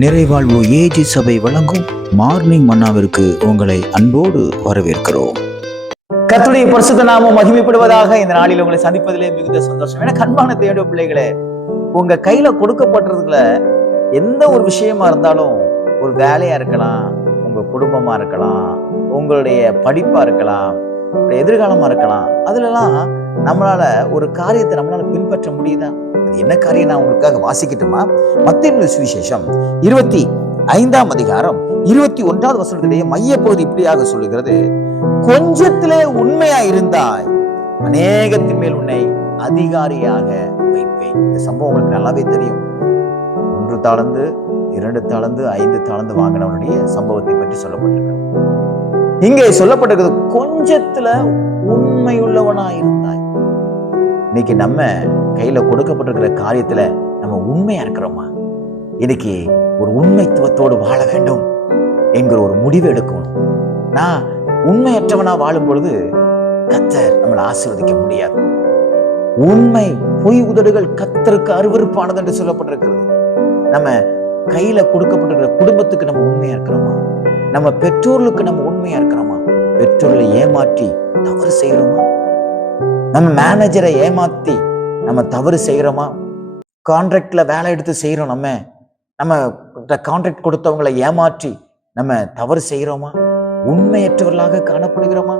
நிறைவாழ்வு AG சபை வழங்கும் morning மன்னாவிற்கு உங்களை அன்போடு வரவேற்கிறோம். கர்த்தருடைய பரிசுத்த நாமம் மகிமைப்படுவதாக. இந்த நாளில் உங்களை சந்திப்பதிலே மிகுந்த சந்தோஷம். எனக்கு அன்பான தேவனுடைய பிள்ளைகளே, உங்க கையில கொடுக்கப்பட்டிருக்கிற எந்த ஒரு விஷயமா இருந்தாலும், ஒரு வேலையா இருக்கலாம், உங்க குடும்பமா இருக்கலாம், உங்களுடைய படிப்பா இருக்கலாம், எதிர்காலமா இருக்கலாம், அதுலலாம் நம்மளால ஒரு காரியத்தை நம்மளால பின்பற்ற முடியுதா? அது என்ன காரியம் நான் உங்களுக்காக வாசிக்கட்டுமா? மத்தேயு சுவிசேஷம் 25ஆம் அதிகாரம் 21வது வசனத்திலேயே மைய பகுதி இப்படியாக சொல்லுகிறது: கொஞ்சத்திலே உண்மையா இருந்தாய், அநேகத்தின் மேல் உன்னை அதிகாரியாக வைப்பேன். இந்த சம்பவம் உங்களுக்கு நல்லாவே தெரியும். 1 தாலந்து 2 தாலந்து 5 தாலந்து வாங்கினவனுடைய சம்பவத்தை பற்றி சொல்லப்பட்டிருக்கிறது. இங்கே சொல்லப்பட்டிருக்கிறது, கொஞ்சத்துல உண்மையுள்ளவனா இருந்தாய். இன்னைக்கு நம்ம கையில கொடுக்கப்பட்டிருக்கிற காரியத்துல நம்ம உண்மையா இருக்கிறோமா? இன்னைக்கு ஒரு உண்மைத்துவத்தோடு வாழ வேண்டும் என்கிற ஒரு முடிவு எடுக்கணும். நான் உண்மையற்றவனா வாழும் பொழுது கர்த்தர் நம்மளை ஆசீர்வதிக்க முடியாது. உண்மை பொய் உதடுகள் கர்த்தருக்கு அருவருப்பானது என்று சொல்லப்பட்டிருக்கிறது. நம்ம கையில கொடுக்கப்பட்டிருக்கிற குடும்பத்துக்கு நம்ம உண்மையா இருக்கிறோமா? நம்ம பெற்றோர்களுக்கு நம்ம உண்மையா இருக்கிறோமா? பெற்றோர்களை ஏமாற்றி தவறு செய்யறோமா? நம்ம மேனேஜரை ஏமாத்தி நம்ம தவறு செய்யறோமா? கான்ட்ராக்ட்ல வேலை எடுத்து செய்யறோம், நம்ம கான்ட்ராக்ட் கொடுத்தவங்களை ஏமாற்றி நம்ம தவறு செய்யறோமா? உண்மையற்றவர்களாக காணப்படுகிறோமா?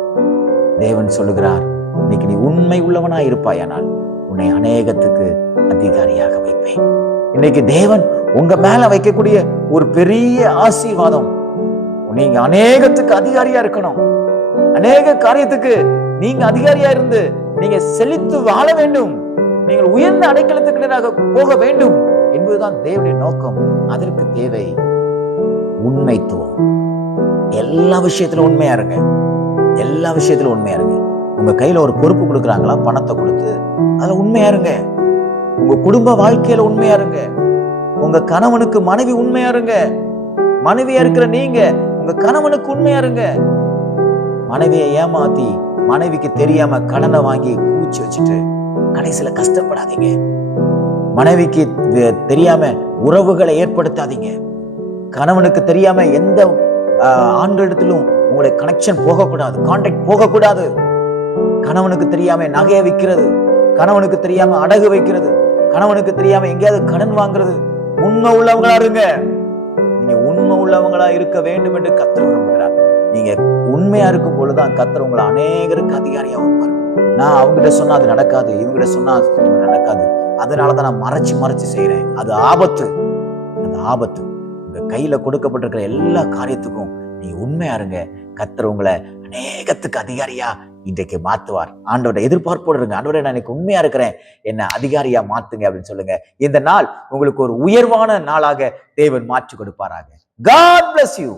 தேவன் சொல்லுகிறார், இன்னைக்கு நீ உண்மை உள்ளவனா இருப்பாயானால் உன்னை அநேகத்துக்கு அதிகாரியாக வைப்பேன். இன்னைக்கு தேவன் உங்க மேல வைக்கக்கூடிய ஒரு பெரிய ஆசீர்வாதம், நீங்க அநேகத்துக்கு அதிகாரியா இருக்கணும். அநேக காரியத்துக்கு நீங்க அதிகாரியா இருந்து நீங்க செழித்து வாழ வேண்டும், நீங்கள் உயர்ந்த அடைக்கலத்துக்கு போக வேண்டும் என்பதுதான் தேவனுடைய நோக்கம். அதற்கு தேவை உண்மைத்துவம். எல்லா விஷயத்திலும் உண்மையா இருங்க. எல்லா விஷயத்திலும் உண்மையா இருங்க. உங்க கையில ஒரு பொறுப்பு கொடுக்குறாங்களா, பணத்தை கொடுத்து அதுல உண்மையா இருங்க. உங்க குடும்ப வாழ்க்கையில உண்மையா இருங்க. உங்க கணவனுக்கு மனைவி உண்மையா இருங்க. மனைவியா இருக்கிற நீங்க உங்க கணவனுக்கு உண்மையா இருங்க. மனைவியை ஏமாத்தி மனைவிக்கு தெரியாம கடனை வாங்கி கூச்சி வச்சுட்டு கடைசியில கஷ்டப்படாதீங்க. மனைவிக்கு தெரியாம உறவுகளை ஏற்படுத்தாதீங்க. கணவனுக்கு தெரியாம எந்த ஆண்களிடத்திலும் உங்களுடைய கனெக்ஷன் போகக்கூடாது, கான்டாக்ட் போகக்கூடாது. கணவனுக்கு தெரியாம நகையை விற்கிறது, கணவனுக்கு தெரியாம அடகு வைக்கிறது, கணவனுக்கு தெரியாம எங்கேயாவது கடன் வாங்குறது. உண்மை உள்ளவங்களா இருங்க. நீங்க உண்மை உள்ளவங்களா இருக்க வேண்டும் என்று கர்த்தர் விரும்புகிறார். நீங்க உண்மையா இருக்கும் பொழுதுதான் கர்த்தர் உங்களை அநேகருக்கு அதிகாரியா வைப்பார். நான் அவங்ககிட்ட சொன்னா அது நடக்காது, இவங்கிட்ட சொன்னா நடக்காது, அதனாலதான் நான் மறைச்சு செய்யறேன். அது ஆபத்து. அது ஆபத்து. உங்க கையில கொடுக்கப்பட்டிருக்கிற எல்லா காரியத்துக்கும் நீங்க உண்மையா இருங்க. கர்த்தர் உங்களை அநேகத்துக்கு அதிகாரியா இன்றைக்கு மாத்துவார். ஆண்டோட எதிர்பார்ப்போடு இருங்க. ஆண்டோட நான் இன்னைக்கு உண்மையா இருக்கிறேன், என்ன அதிகாரியா மாத்துங்க அப்படின்னு சொல்லுங்க. இந்த நாள் உங்களுக்கு ஒரு உயர்வான நாளாக தேவன் மாற்றி கொடுப்பாராக. God bless you.